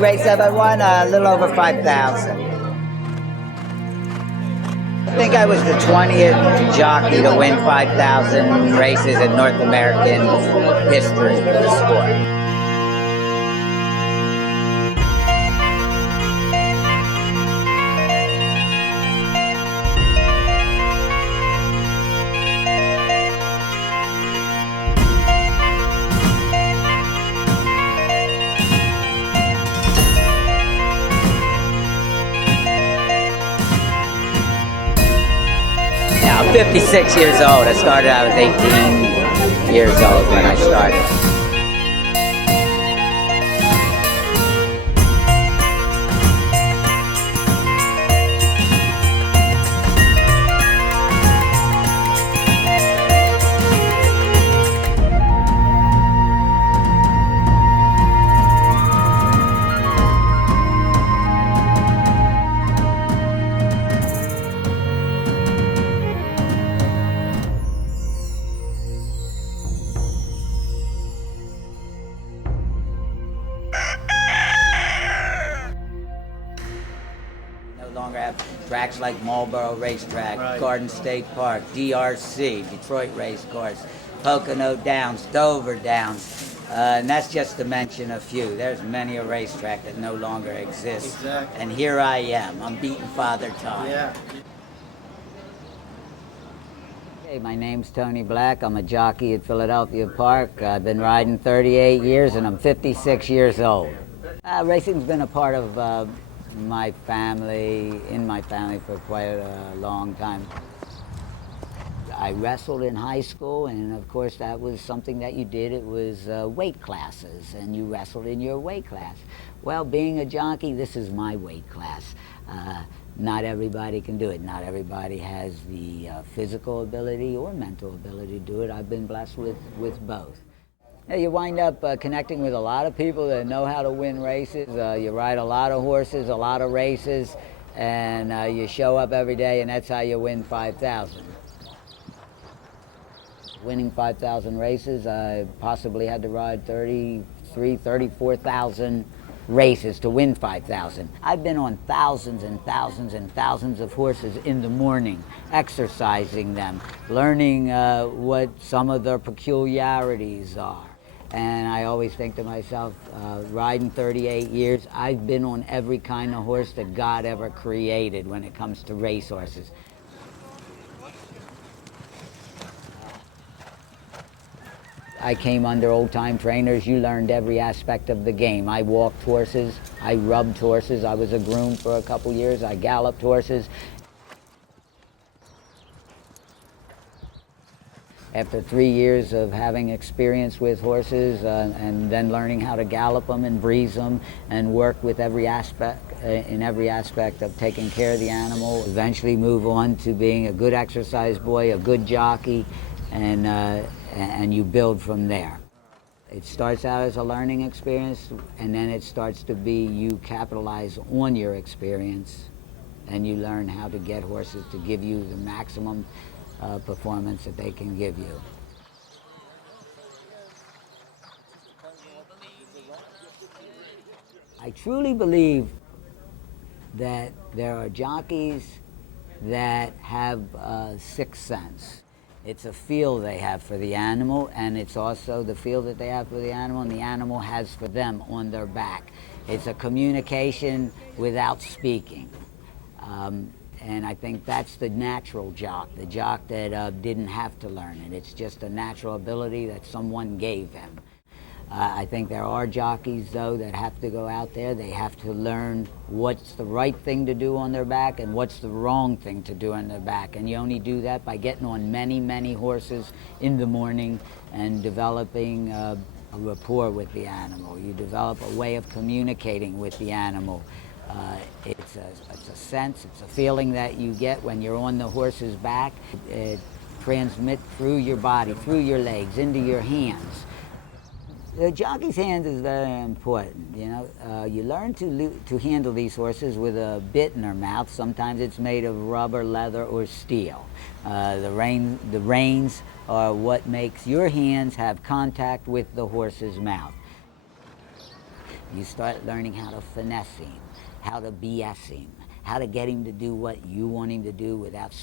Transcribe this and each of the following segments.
race ever won? A little over 5,000. I think I was the 20th jockey to win 5,000 races in North American history of the sport. I'm 56 years old. I started, I was 18 years old when I started. Longer have tracks like Marlboro Racetrack, right. Garden State Park, DRC, Detroit Race Course, Pocono Downs, Dover Downs, and that's just to mention a few. There's many a racetrack that no longer exists. Exactly. And here I am. I'm beating Father Time. Yeah. Hey, my name's Tony Black. I'm a jockey at Philadelphia Park. I've been riding 38 years and I'm 56 years old. Racing's been a part of my family, in my family for quite a long time. I wrestled in high school, and of course that was something that you did. It was weight classes, and you wrestled in your weight class. Well, being a jockey, this is my weight class. Not everybody can do it. Not everybody has the physical ability or mental ability to do it. I've been blessed with both. You wind up connecting with a lot of people that know how to win races. You ride a lot of horses, a lot of races, and you show up every day, and that's how you win 5,000. Winning 5,000 races, I possibly had to ride 34,000 races to win 5,000. I've been on thousands and thousands and thousands of horses in the morning, exercising them, learning what some of their peculiarities are. And I always think to myself, riding 38 years, I've been on every kind of horse that God ever created when it comes to race horses. I came under old-time trainers. You learned every aspect of the game. I walked horses, I rubbed horses, I was a groom for a couple years, I galloped horses. After 3 years of having experience with horses and then learning how to gallop them and breeze them and work with every aspect, in every aspect of taking care of the animal, eventually move on to being a good exercise boy, a good jockey, and you build from there. It starts out as a learning experience, and then it starts to be you capitalize on your experience and you learn how to get horses to give you the maximum performance that they can give you. I truly believe that there are jockeys that have a sixth sense. It's a feel they have for the animal, and it's also the feel that they have for the animal and the animal has for them on their back. It's a communication without speaking. And I think that's the natural jock, the jock that didn't have to learn it. It's just a natural ability that someone gave him. I think there are jockeys, though, that have to go out there. They have to learn what's the right thing to do on their back and what's the wrong thing to do on their back. And you only do that by getting on many, many horses in the morning and developing a rapport with the animal. You develop a way of communicating with the animal. It's a sense, it's a feeling that you get when you're on the horse's back. It transmits through your body, through your legs, into your hands. The jockey's hands is very important. You know, you learn to handle these horses with a bit in their mouth. Sometimes it's made of rubber, leather, or steel. The reins are what makes your hands have contact with the horse's mouth. You start learning how to finesse him, how to BS him, how to get him to do what you want him to do without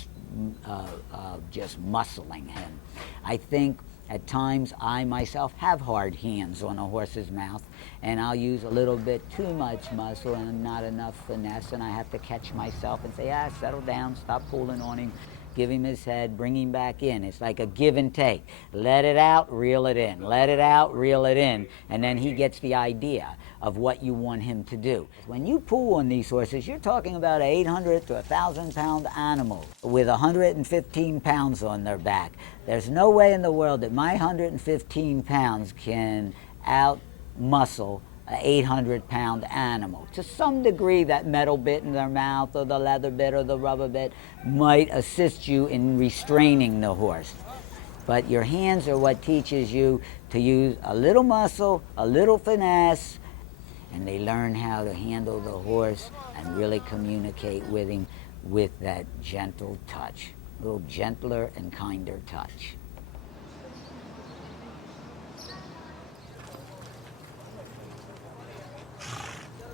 just muscling him. I think at times I myself have hard hands on a horse's mouth, and I'll use a little bit too much muscle and not enough finesse, and I have to catch myself and say, settle down, stop pulling on him, give him his head, bring him back in. It's like a give and take. Let it out, reel it in. Let it out, reel it in. And then he gets the idea of what you want him to do. When you pull on these horses, you're talking about an 800 to 1,000 pound animal with 115 pounds on their back. There's no way in the world that my 115 pounds can out-muscle an 800-pound animal. To some degree, that metal bit in their mouth or the leather bit or the rubber bit might assist you in restraining the horse. But your hands are what teaches you to use a little muscle, a little finesse, and they learn how to handle the horse and really communicate with him with that gentle touch, a little gentler and kinder touch.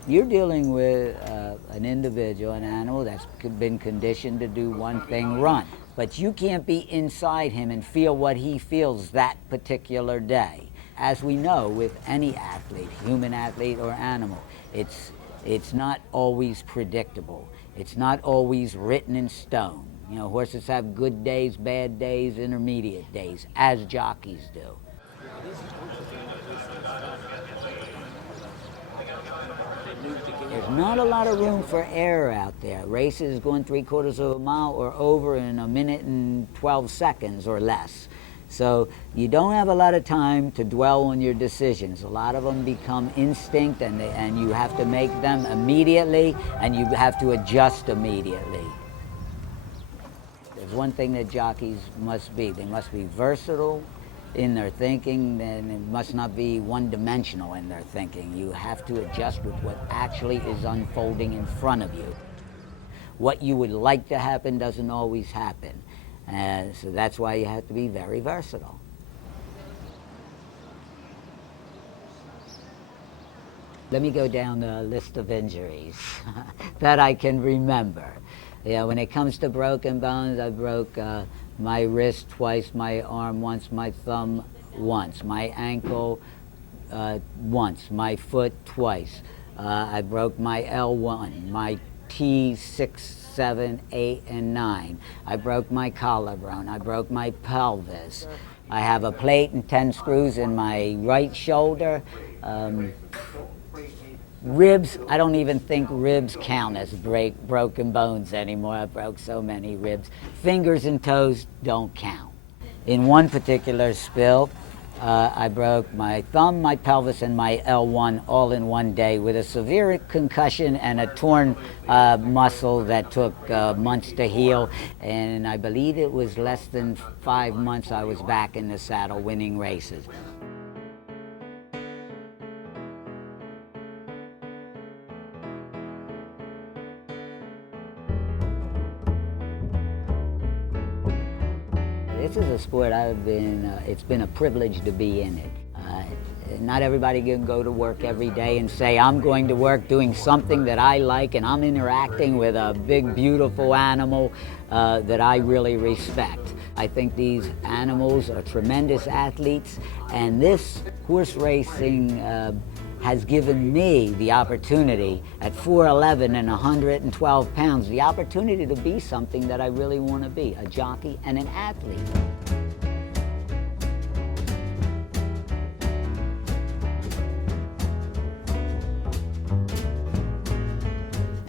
You're dealing with an individual, an animal that's been conditioned to do one thing, run. But you can't be inside him and feel what he feels that particular day. As we know with any athlete, human athlete or animal, it's not always predictable. It's not always written in stone. You know, horses have good days, bad days, intermediate days, as jockeys do. There's not a lot of room for error out there. Races going 3/4 of a mile or over in a minute and 12 seconds or less. So you don't have a lot of time to dwell on your decisions. A lot of them become instinct, and you have to make them immediately, and you have to adjust immediately. There's one thing that jockeys must be. They must be versatile in their thinking, and it must not be one-dimensional in their thinking. You have to adjust with what actually is unfolding in front of you. What you would like to happen doesn't always happen. So that's why you have to be very versatile. Let me go down the list of injuries that I can remember. Yeah, when it comes to broken bones, I broke my wrist twice, my arm once, my thumb once, my ankle once, my foot twice. I broke my L1, my T6, 7, 8, and 9. I broke my collarbone. I broke my pelvis. I have a plate and 10 screws in my right shoulder. Ribs, I don't even think ribs count as broken bones anymore. I broke so many ribs. Fingers and toes don't count. In one particular spill, I broke my thumb, my pelvis, and my L1 all in one day with a severe concussion and a torn muscle that took months to heal. And I believe it was less than 5 months I was back in the saddle winning races. This is a sport it's been a privilege to be in it. Not everybody can go to work every day and say, I'm going to work doing something that I like, and I'm interacting with a big, beautiful animal that I really respect. I think these animals are tremendous athletes, and this horse racing has given me the opportunity at 4'11" and 112 pounds, the opportunity to be something that I really want to be, a jockey and an athlete.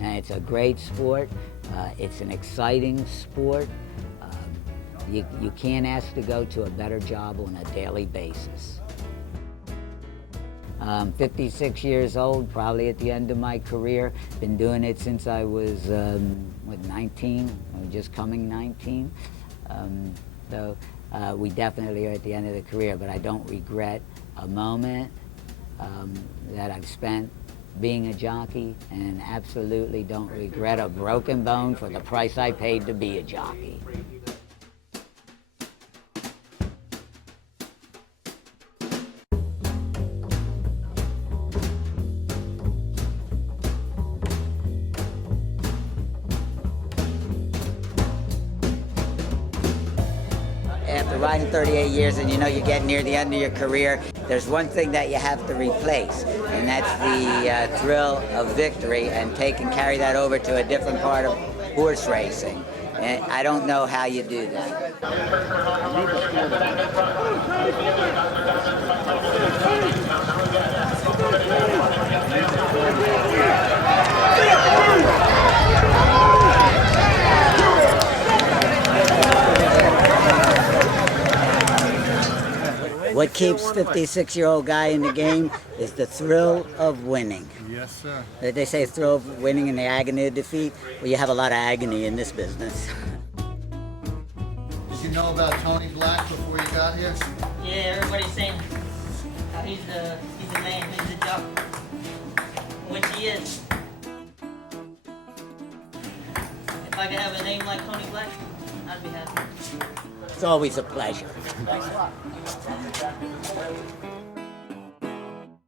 And it's a great sport. It's an exciting sport. You can't ask to go to a better job on a daily basis. 56 years old, probably at the end of my career. Been doing it since I was 19, just coming 19. So we definitely are at the end of the career, but I don't regret a moment that I've spent being a jockey, and absolutely don't regret a broken bone for the price I paid to be a jockey. after riding 38 years and you know you're getting near the end of your career, there's one thing that you have to replace, and that's the thrill of victory, and carry that over to a different part of horse racing. And I don't know how you do that. What keeps 56-year-old guy in the game is the thrill of winning. Yes, sir. They say thrill of winning and the agony of defeat. Well, you have a lot of agony in this business. Did you know about Tony Black before you got here? Yeah, everybody's saying how he's the man, he's the jockey, which he is. If I could have a name like Tony Black, I'd be happy. It's always a pleasure. Thanks a lot.